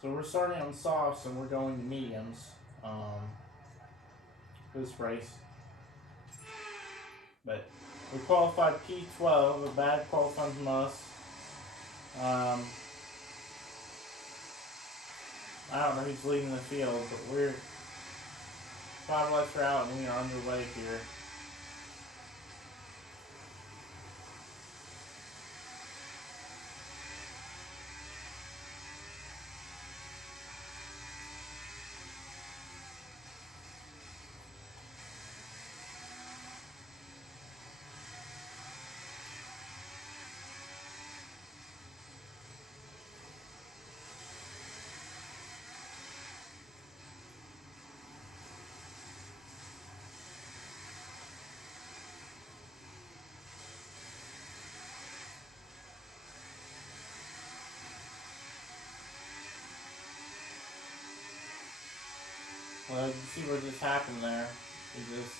So we're starting on softs and we're going to mediums for this race. But we qualified P12, a bad qualifying from us. I don't know who's leading the field, but we're 5 laps out and we are underway here. Well, you can see what just happened there. It just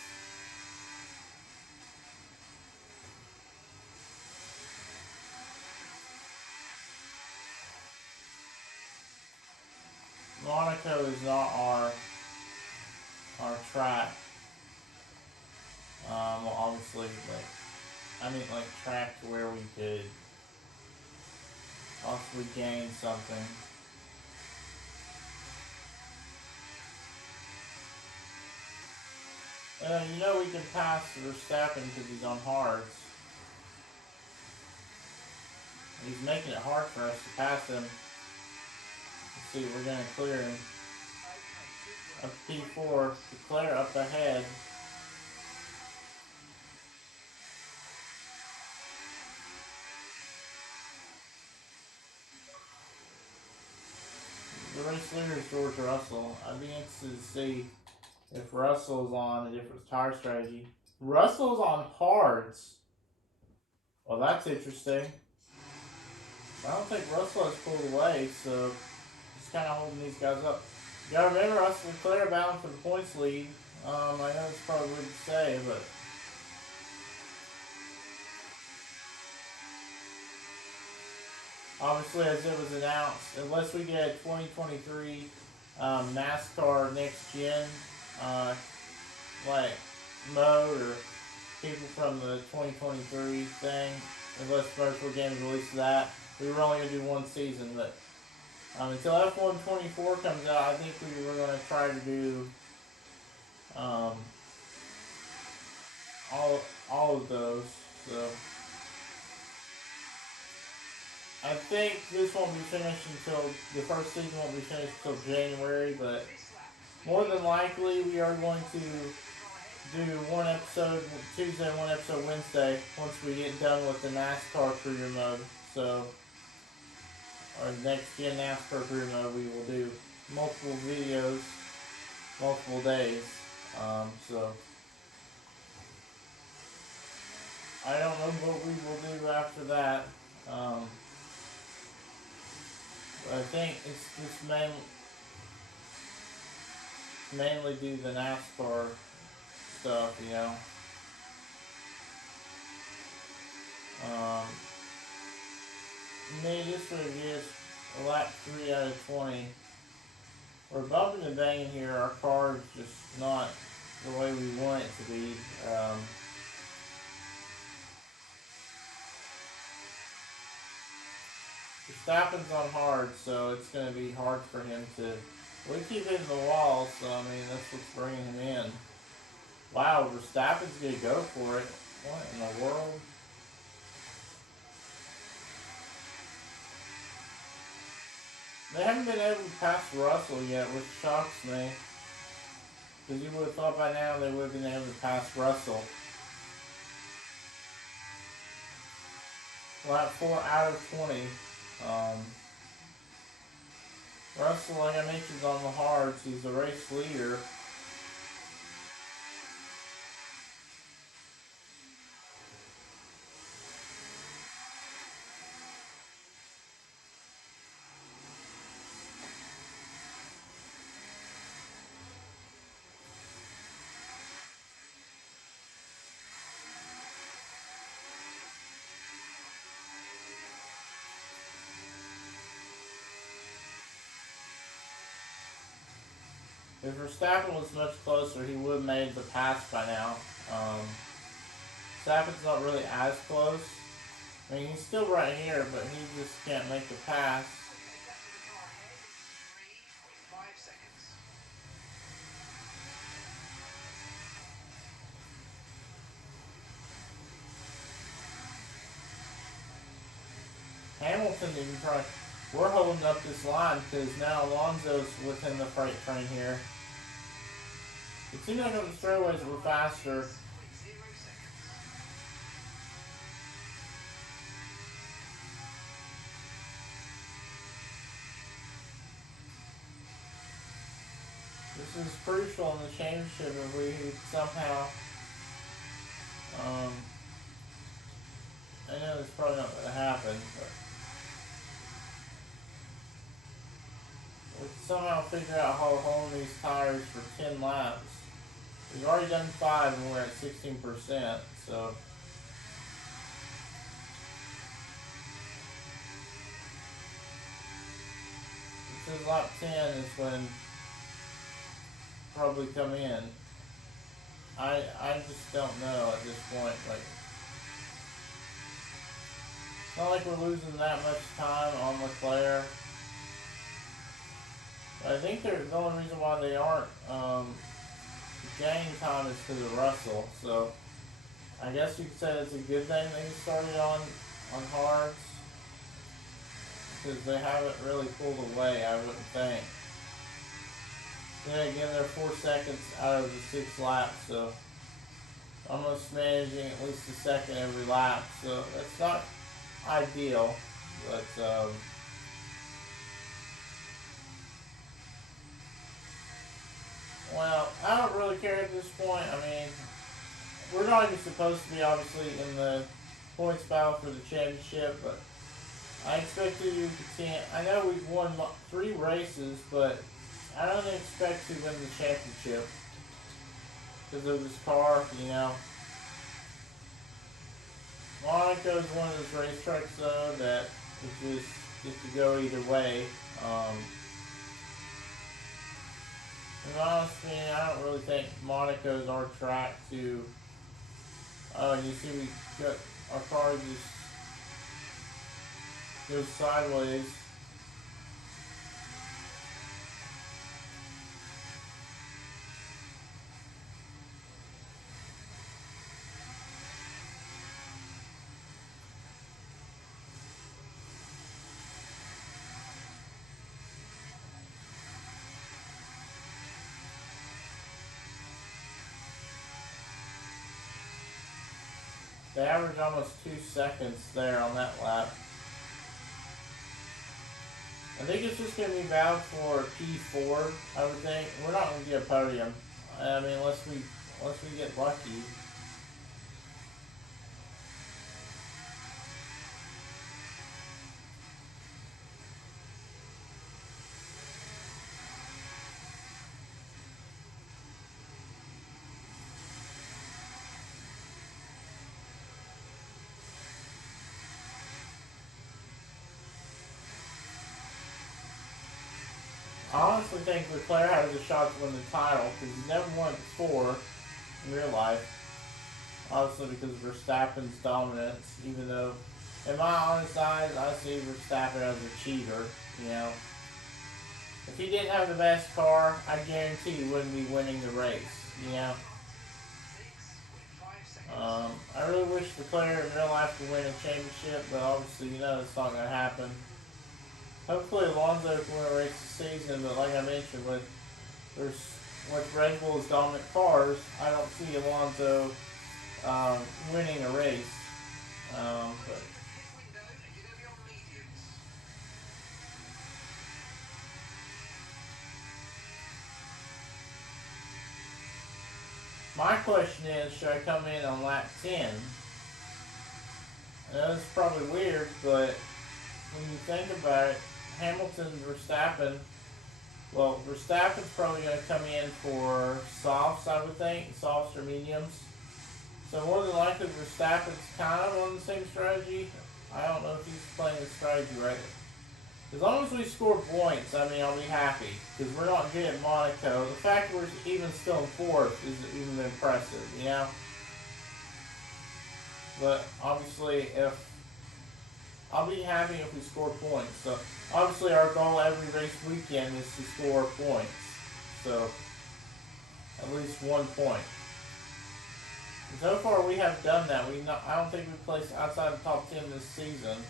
Monaco is not our track. Well, obviously, like track to where we could possibly gain something. You know we can pass Verstappen because he's on hards. He's making it hard for us to pass him. Let's see, we're going to clear him. Up P4, Leclerc up ahead. The race leader is George Russell. I'd be interested to see if Russell's on a different tire strategy. Russell's on hards. Well, that's interesting. I don't think Russell has pulled away, so just kind of holding these guys up. You gotta remember, us and Leclerc bound for the points lead. I know it's probably weird to say, but obviously, as it was announced, unless we get 2023 NASCAR next gen like mode or people from the 2023 thing, unless Virtual Games releases that, we were only gonna do one season. But until F1 24 comes out, I think we were gonna try to do all of those. So I think this won't be finished until the first season won't be finished until January, but more than likely we are going to do one episode Tuesday and one episode Wednesday once we get done with the NASCAR career mode. So our next gen NASCAR career mode, we will do multiple videos, multiple days. So I don't know what we will do after that. But I think it's just mainly do the NASCAR stuff, you know. Maybe this would be just a lap 3 out of 20. We're bumping and banging here. Our car is just not the way we want it to be. Verstappen's on hard, so it's going to be hard for him to. We keep hitting the wall, so I mean that's what's bringing him in. Wow, Verstappen's going to go for it. What in the world? They haven't been able to pass Russell yet, which shocks me. Because you would have thought by now they would have been able to pass Russell. Lap 4 out of 20. Russell, like I mentioned, on the hards. He's the race leader. If Verstappen was much closer, he would have made the pass by now. Um, Verstappen's not really as close. I mean, he's still right here, but he just can't make the pass. Hamilton even trying. We're holding up this line because now Alonso's within the freight train here. It seems like on the straightaways we're faster. This is crucial in the championship if we somehow. I know it's probably not going to happen, but we can somehow figure out how to hold these tires for 10 laps. We've already done 5 and we're at 16%, so. This is lap 10 is when probably come in. I just don't know at this point. Like, it's not like we're losing that much time on Leclerc. But I think the only reason why they aren't gaining time is because of Russell. So I guess you could say it's a good thing they started on hards, because they haven't really pulled away, I wouldn't think. Then again, they're 4 seconds out of the 6 laps, so almost managing at least a second every lap. So that's not ideal, but well, I don't really care at this point. I mean, we're not even supposed to be obviously in the points battle for the championship, but I expect you to continue. I know we've won 3 races, but I don't expect to win the championship because of this car, you know. Monaco is one of those racetracks, though, that it just gets to go either way. To be honest, man, I don't really think Monaco is our track to. Oh, and you see, we got our car just goes sideways. They average almost 2 seconds there on that lap. I think it's just going to be bound for P4, I would think. We're not going to get a podium. I mean, unless we get lucky. I honestly think Leclerc has a shot to win the title because he's never won it before in real life. Obviously because of Verstappen's dominance, even though in my honest eyes I see Verstappen as a cheater, you know. If he didn't have the best car, I guarantee he wouldn't be winning the race, you know. I really wish Leclerc in real life could win a championship, but obviously, you know, it's not going to happen. Hopefully Alonso can win a race this season, but like I mentioned, with Red Bull's dominant cars, I don't see Alonso winning a race. But my question is, should I come in on lap 10? I know it's probably weird, but when you think about it, Hamilton, Verstappen, well, Verstappen's probably going to come in for softs, I would think, softs or mediums. So more than likely, Verstappen's kind of on the same strategy. I don't know if he's playing the strategy right. As long as we score points, I mean, I'll be happy. Because we're not good at Monaco. The fact we're even still in fourth is even impressive, you know? But obviously, if I'll be happy if we score points. So obviously, our goal every race weekend is to score points. So at least 1 point. And so far, we have done that. I don't think we placed outside the top 10 this season.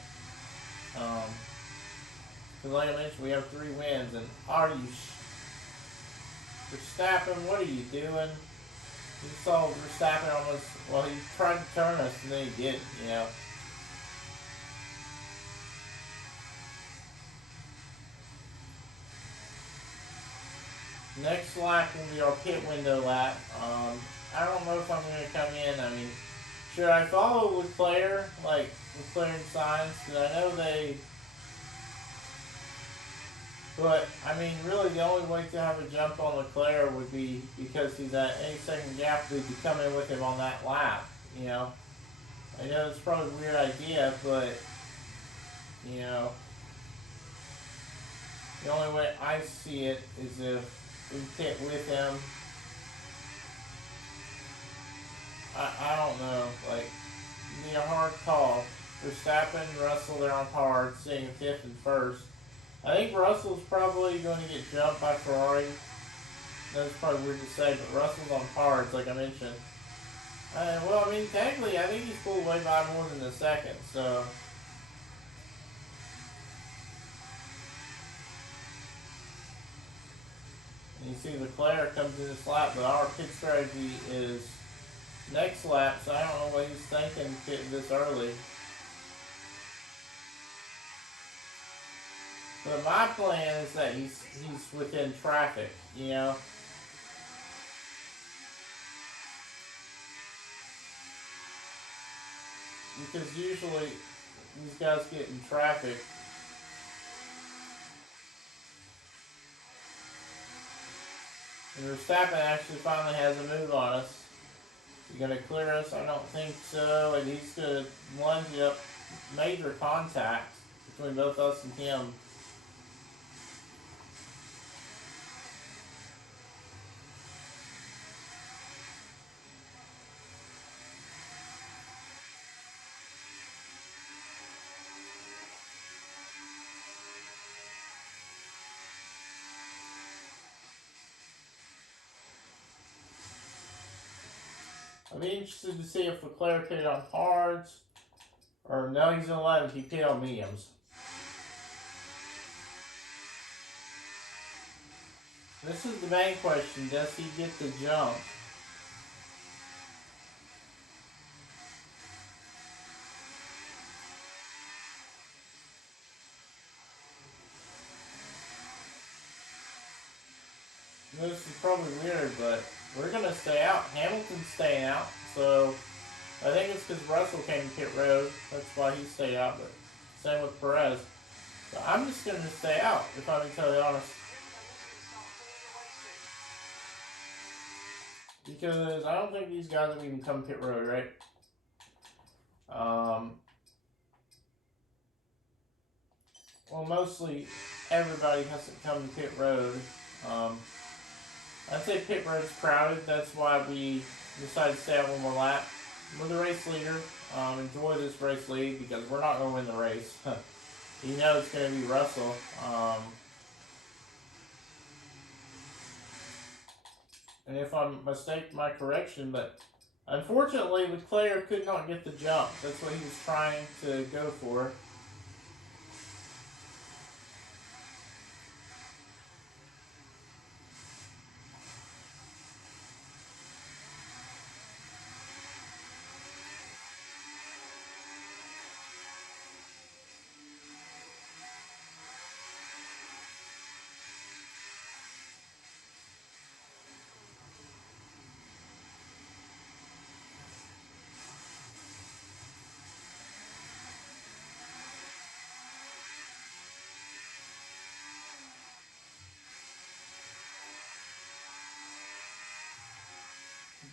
Because like I mentioned, we have 3 wins. And are you Verstappen? What are you doing? You saw Verstappen almost. Well, he tried to turn us, and then he didn't. You know. Next lap will be our pit window lap. I don't know if I'm going to come in. I mean, should I follow Leclerc, like Leclerc and Sainz? Because I know they. But, I mean, really the only way to have a jump on Leclerc would be because he's at any second gap, we'd be coming with him on that lap, you know. I know it's probably a weird idea, but, you know, the only way I see it is if we pit with him. I don't know, like, it'd be a hard call. Verstappen, Russell, they're on par, sitting 5th and 1st. I think Russell's probably going to get jumped by Ferrari. That's probably weird to say, but Russell's on parts, like I mentioned. Well, I mean, technically, I think he's pulled away by more than a second, so. And you see Leclerc comes in this lap, but our pit strategy is next lap, so I don't know what he's thinking pitting this early. But my plan is that he's within traffic, you know. Because usually these guys get in traffic. And Verstappen actually finally has a move on us. He's going to clear us? I don't think so. And he's going to lunge up major contact between both us and him. I'll be interested to see if Leclerc pitted on hards, or no, he's going to let him. He pitted on mediums. This is the main question. Does he get the jump? This is probably weird, but we're going to stay out. Hamilton's staying out, so I think it's because Russell came to pit road. That's why he stayed out, but same with Perez. So I'm just going to stay out, if I'm totally honest. Because I don't think these guys have even come pit road, right? Well, mostly everybody hasn't come to pit road. I'd say pit road's crowded. That's why we decided to stay out one more lap. We're the race leader. Enjoy this race lead because we're not going to win the race. You know it's going to be Russell. And if I'm mistaken, my correction, but unfortunately, Leclerc could not get the jump. That's what he was trying to go for.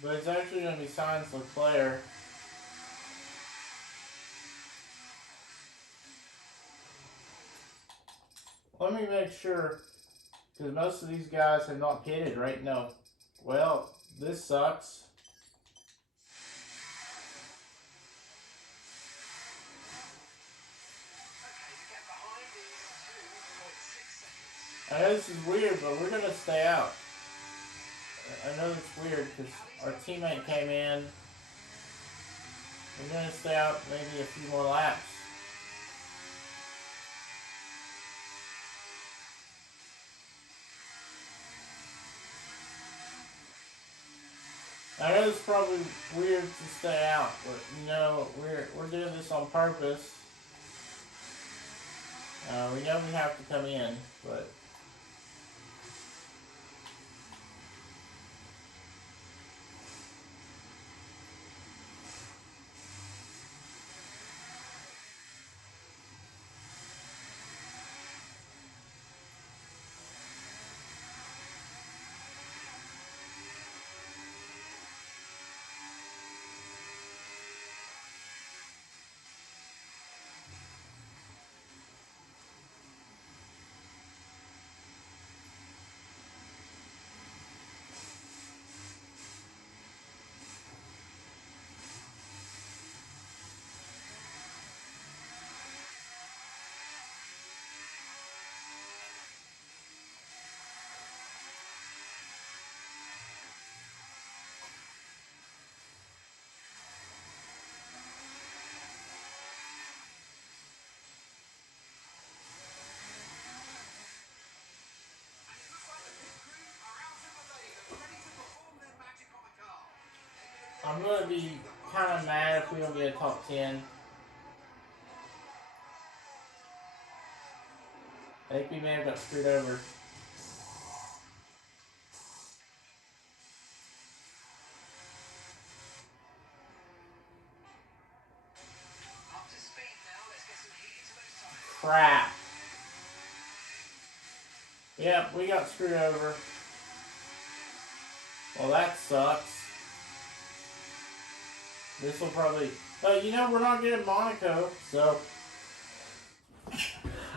But it's actually going to be Sainz Leclerc. Let me make sure, because most of these guys have not pitted, right? No. Well, this sucks. I know this is weird, but we're going to stay out. I know it's weird because our teammate came in. We're going to stay out maybe a few more laps. I know it's probably weird to stay out, but you know, we're doing this on purpose. We know we have to come in, but I'm going to be kind of mad if we don't get a top 10. I think we may have got screwed over. Crap. Yep, we got screwed over. Well, that sucks. This will probably... But, you know, we're not getting Monaco, so...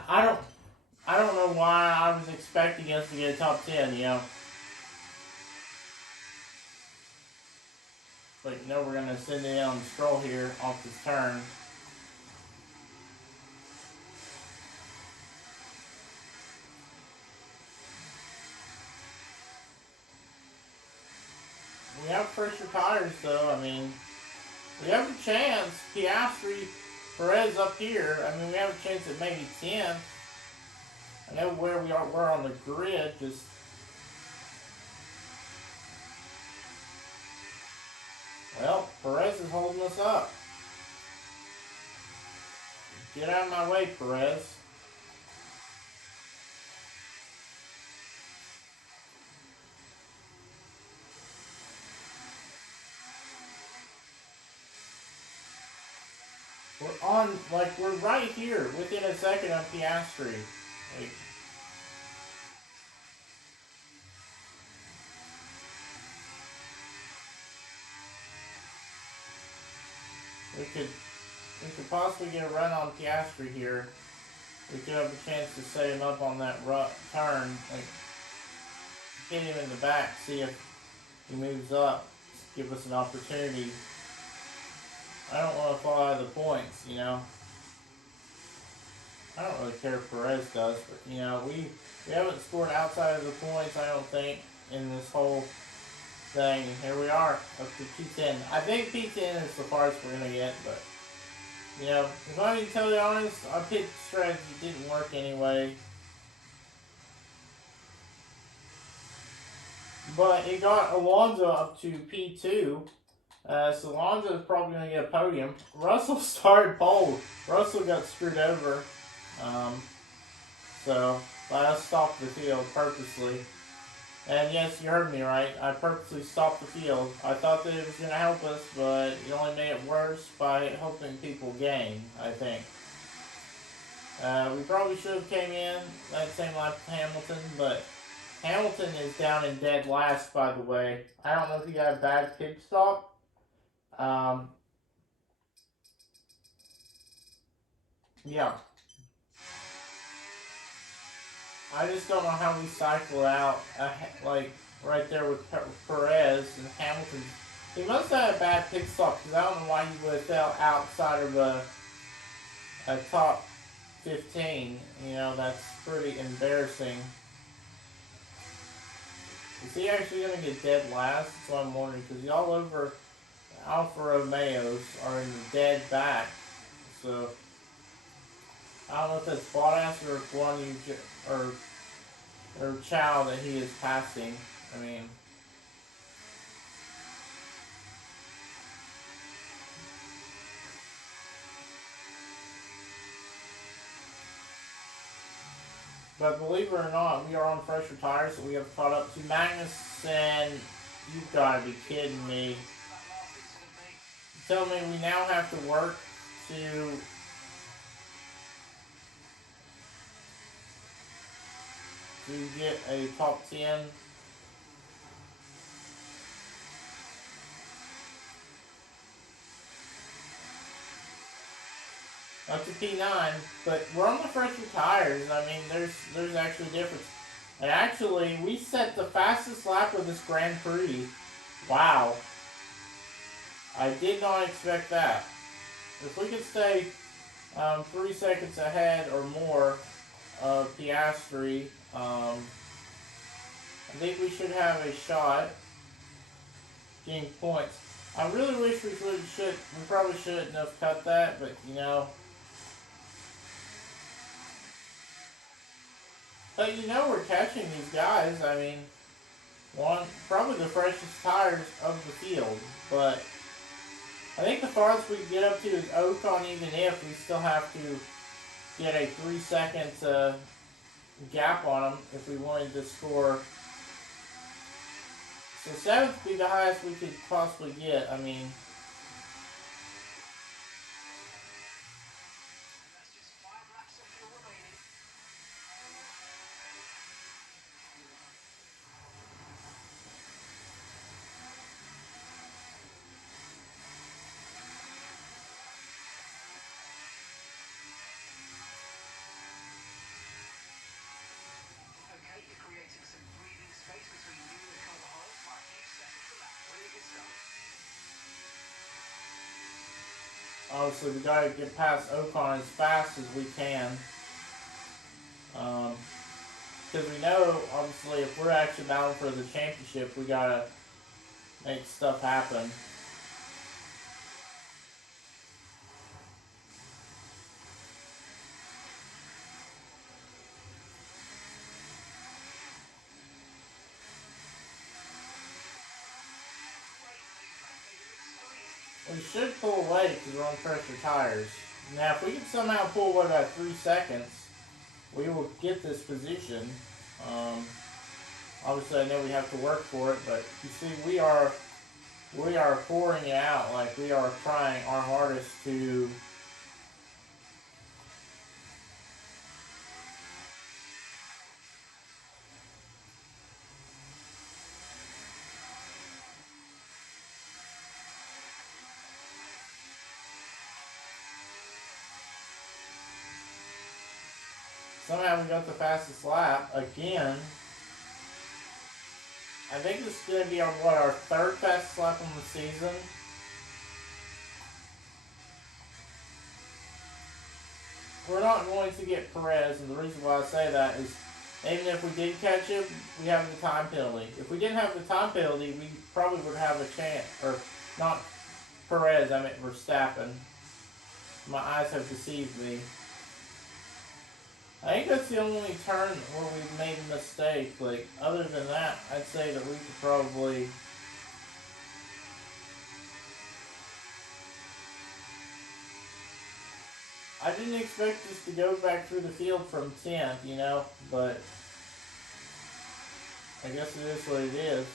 I don't know why I was expecting us to get a top 10, you know. But, you know, we're going to send it on the scroll here off this turn. We have fresher tires, though. I mean, we have a chance. Piastri, Perez up here. I mean, we have a chance at maybe 10. I know where we're on the grid. Just well, Perez is holding us up. Get out of my way, Perez. We're on, like, we're right here, within a second of Piastri. Like, we could possibly get a run on Piastri here. We could have a chance to set him up on that turn. Like, hit him in the back, see if he moves up, give us an opportunity. I don't want to fall out of the points, you know. I don't really care if Perez does, but, you know, we haven't scored outside of the points, I don't think, in this whole thing. Here we are, up to P10. I think P10 is the farthest we're going to get, but, you know, if I'm being totally honest, our pit strategy didn't work anyway. But it got Alonso up to P2. So Alonso is probably going to get a podium. Russell started pole. Russell got screwed over. So I stopped the field purposely. And yes, you heard me right. I purposely stopped the field. I thought that it was going to help us, but it only made it worse by helping people gain, I think. We probably should have came in that same lap with Hamilton, but Hamilton is down in dead last, by the way. I don't know if he got a bad pit stop. Yeah. I just don't know how we cycle out, like, right there with Perez and Hamilton. He must have had a bad pit stop because I don't know why he would have fell outside of a top 15. You know, that's pretty embarrassing. Is he actually going to get dead last? That's what I'm wondering because y'all over Alfa Romeos are in the dead back. So, I don't know if that's Bottas or Guan Yu or Chow that he is passing. I mean, but believe it or not, we are on fresher tires, so we have caught up to Magnussen. You've got to be kidding me. Tell me we now have to work to get a top 10. Up to P9, but we're on the fresher tires. I mean, there's actually a difference. And actually, we set the fastest lap of this Grand Prix. Wow. I did not expect that. If we could stay 3 seconds ahead or more of Piastri, I think we should have a shot getting points. I really wish we probably shouldn't have cut that, but you know. But you know we're catching these guys. I mean, probably the freshest tires of the field, but I think the farthest we can get up to is Ocon, even if we still have to get a 3 second gap on them if we wanted to score. So 7th would be the highest we could possibly get. I mean, obviously we got to get past Ocon as fast as we can. Because we know, obviously, if we're actually battling for the championship, we got to make stuff happen. We should pull away because we're on pressure tires. Now, if we can somehow pull away by 3 seconds, we will get this position. Obviously, I know we have to work for it, but you see, we are pouring it out. Like, we are trying our hardest to somehow we got the fastest lap again. I think this is going to be our third fastest lap on the season. We're not going to get Perez, and the reason why I say that is even if we did catch him, we have the time penalty. If we didn't have the time penalty, we probably would have a chance. Or not Perez, I meant Verstappen. My eyes have deceived me. I think that's the only turn where we've made a mistake. Like, other than that, I'd say that we could probably... I didn't expect us to go back through the field from 10th, you know, but I guess it is what it is.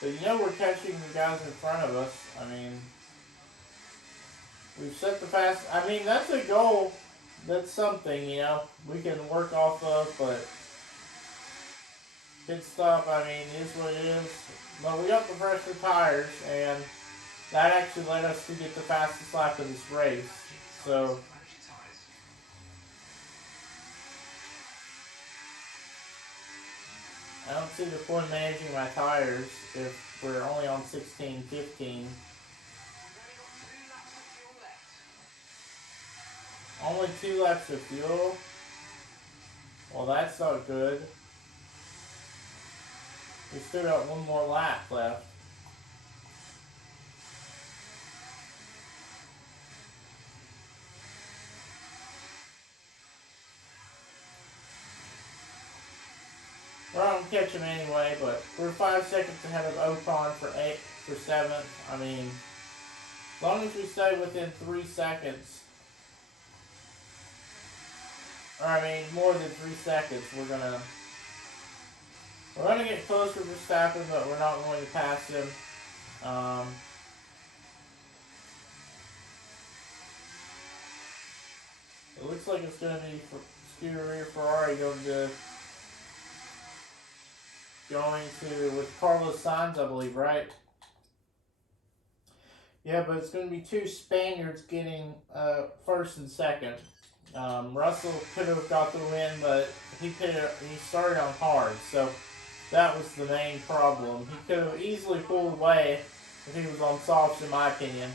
But you know we're catching the guys in front of us. I mean, we've set the fast... I mean, that's a goal. That's something, you know, we can work off of, but pit stop, I mean, is what it is. But we got the fresher tires, and that actually led us to get the fastest lap of this race. So, I don't see the point managing my tires if we're only on 16, 15. Only 2 laps of fuel. Well, that's not good. We still got 1 more lap left. We're on catch him anyway, but we're 5 seconds ahead of Ocon for 7th. I mean, as long as we stay within 3 seconds, or I mean more than 3 seconds, we're gonna get close to Verstappen, but we're not going to pass him. It looks like it's going to be Scuderia Ferrari going to with Carlos Sainz, I believe, right? Yeah, but it's going to be 2 Spaniards getting first and second. Russell could have got the win, but he started on hard, so that was the main problem. He could have easily pulled away if he was on softs, in my opinion,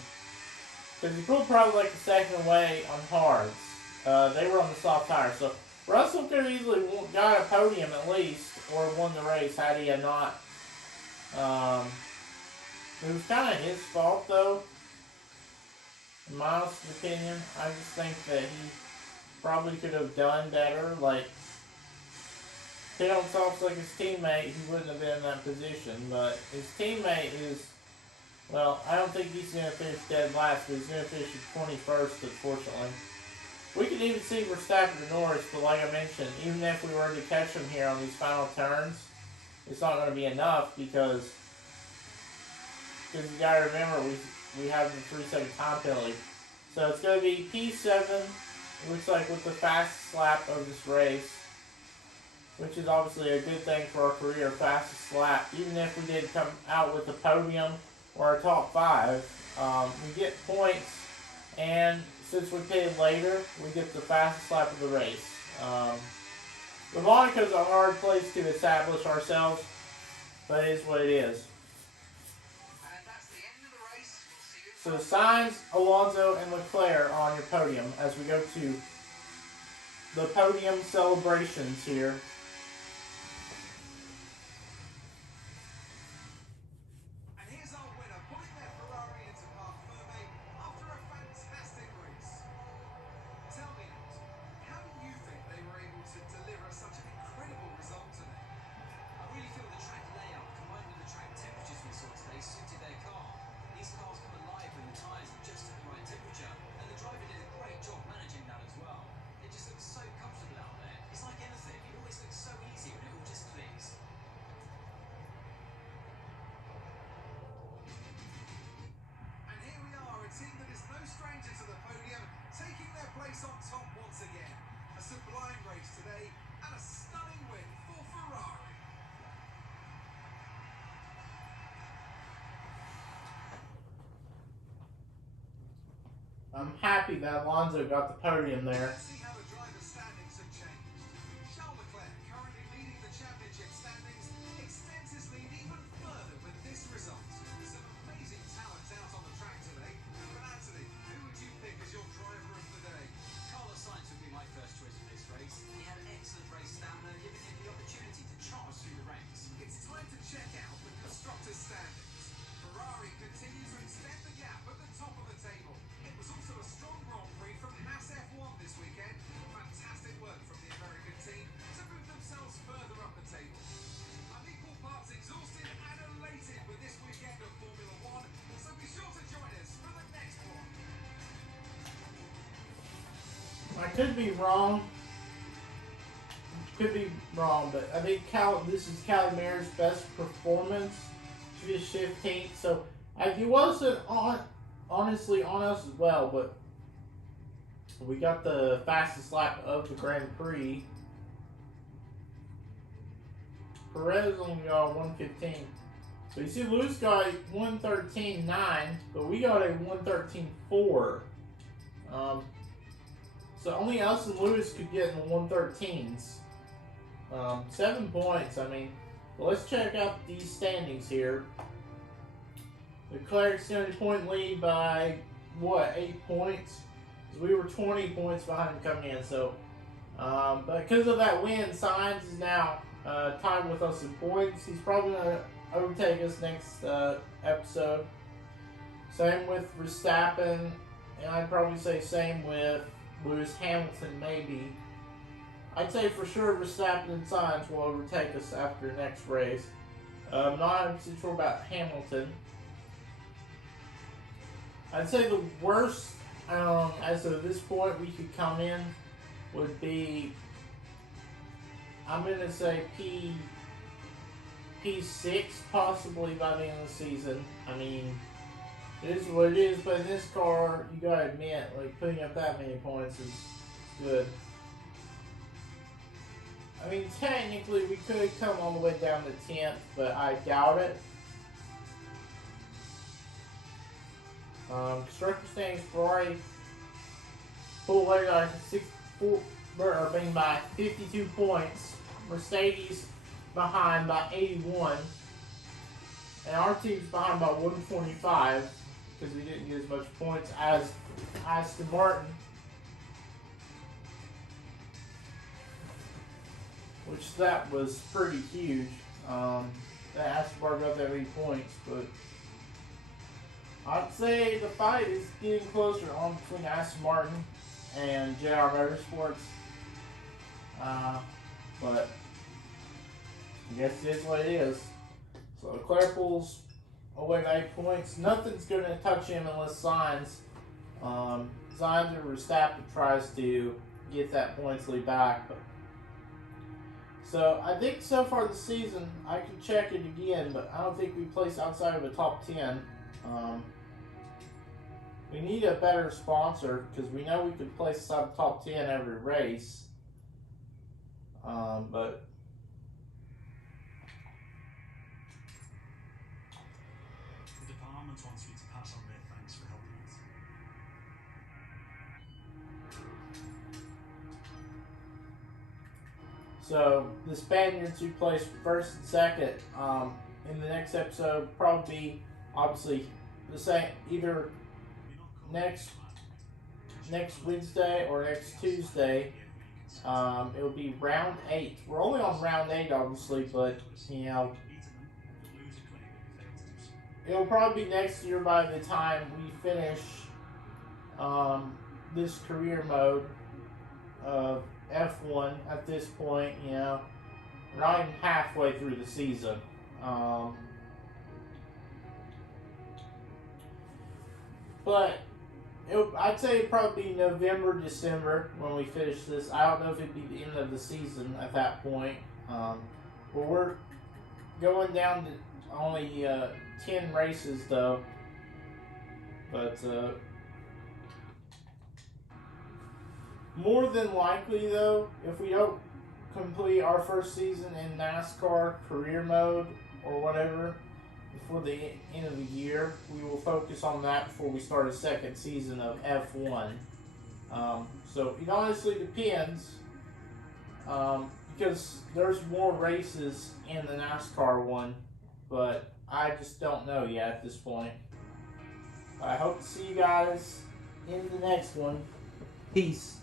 because he pulled probably like the second away on hards. They were on the soft tires, so Russell could have easily got a podium at least, or won the race had he not. It was kind of his fault, though, in my honest opinion. I just think that he probably could have done better. Like, hit on softs like his teammate, he wouldn't have been in that position. But his teammate is, well, I don't think he's going to finish dead last, but he's going to finish at 21st, unfortunately. We can even see Verstappen and Norris, but like I mentioned, even if we were to catch him here on these final turns, it's not going to be enough because you got to remember we have the 3-second time penalty. So it's going to be P7, it looks like, with the fastest lap of this race, which is obviously a good thing for our career, fastest lap. Even if we did come out with a podium or a top 5, we get points, and since we pitted later, we get the fastest lap of the race. The Monaco's a hard place to establish ourselves, but it is what it is. So Sainz, Alonso, and Leclerc on your podium as we go to the podium celebrations here. And here's our winner, putting their Ferrari into park firmly after a fantastic race. Tell me, how do you think they were able to deliver such an incredible result today? I really feel the track layout combined with the track temperatures we saw today suited their car. These cars come alive when the tyres are just at the right temperature, and the driver did a great job managing that as well. It just looks so comfortable out there. It's like anything, it always looks so easy when it all just clicks. And here we are, a team that is no stranger to the podium, taking their place on top once again. A sublime race today, and a stunning win for Ferrari. I'm happy that Alonso got the podium there. Let's see how the driver's standings have changed. Charles Leclerc currently leading the championship standings, extends his lead even further with this result. Some amazing talents out on the track today. But Anthony, who would you pick as your driver of the day? Carlos Sainz would be my first choice for this race. He had excellent race stamina, giving him the opportunity to charge through the ranks. It's time to check out the constructors' standings. Ferrari continue to extend the gap at the top of the table. It was also a strong Grand Prix from Haas F1 this weekend. Fantastic work from the American team to move themselves further up the table. I'm equal parts exhausted and elated with this weekend of Formula One, so be sure to join us for the next one. I could be wrong. But I think this is Calamir's best performance. She is 15th, so he wasn't honestly on us as well, but we got the fastest lap of the Grand Prix. Perez only got 1:15. So you see Lewis got 1:13.9, but we got a 1:13.4. So only us and Lewis could get in the 1:13s. 7 points. I mean, Well, let's check out these standings here. Leclerc's the only point lead by, what, 8 points? We were 20 points behind him coming in, so but because of that win, Sainz is now tied with us in points. He's probably going to overtake us next episode. Same with Verstappen, and I'd probably say same with Lewis Hamilton, maybe. I'd say for sure Verstappen and Sainz will overtake us after the next race. I'm not 100% sure about Hamilton. I'd say the worst, as of this point, we could come in would be, I'm going to say P6 possibly by the end of the season. I mean, it is what it is, but in this car, you got to admit, like, putting up that many points is good. I mean, technically, we could come all the way down to 10th, but I doubt it. Constructor standings, Ferrari full weight on 52 points. Mercedes behind by 81. And our team's behind by 125 because we didn't get as much points as Aston Martin. Which that was pretty huge. That Aston Martin got that many points, but I'd say the fight is getting closer on between Aston Martin and JR Motorsports. But I guess it is what it is. So Leclerc pulls away by 8 points. Nothing's going to touch him unless Sainz or Verstappen tries to get that points lead back. But, so I think so far this season, I can check it again, but I don't think we placed outside of the top 10. We need a better sponsor because we know we can place outside the top 10 every race. But the department wants me to pass on their thanks for helping us. so the Spaniards who placed first and second in the next episode probably obviously the same either next Wednesday or next Tuesday. It'll be round 8. We're only on round 8 obviously, but you know it'll probably be next year by the time we finish this career mode of F1 at this point. You know, we're not even halfway through the season. But I'd say it'd probably be November, December when we finish this. I don't know if it'd be the end of the season at that point. But we're going down to only 10 races though. But more than likely though, if we don't complete our first season in NASCAR career mode or whatever before the end of the year, we will focus on that before we start a second season of F1. So it honestly depends because there's more races in the NASCAR one, but I just don't know yet at this point. I hope to see you guys in the next one. Peace.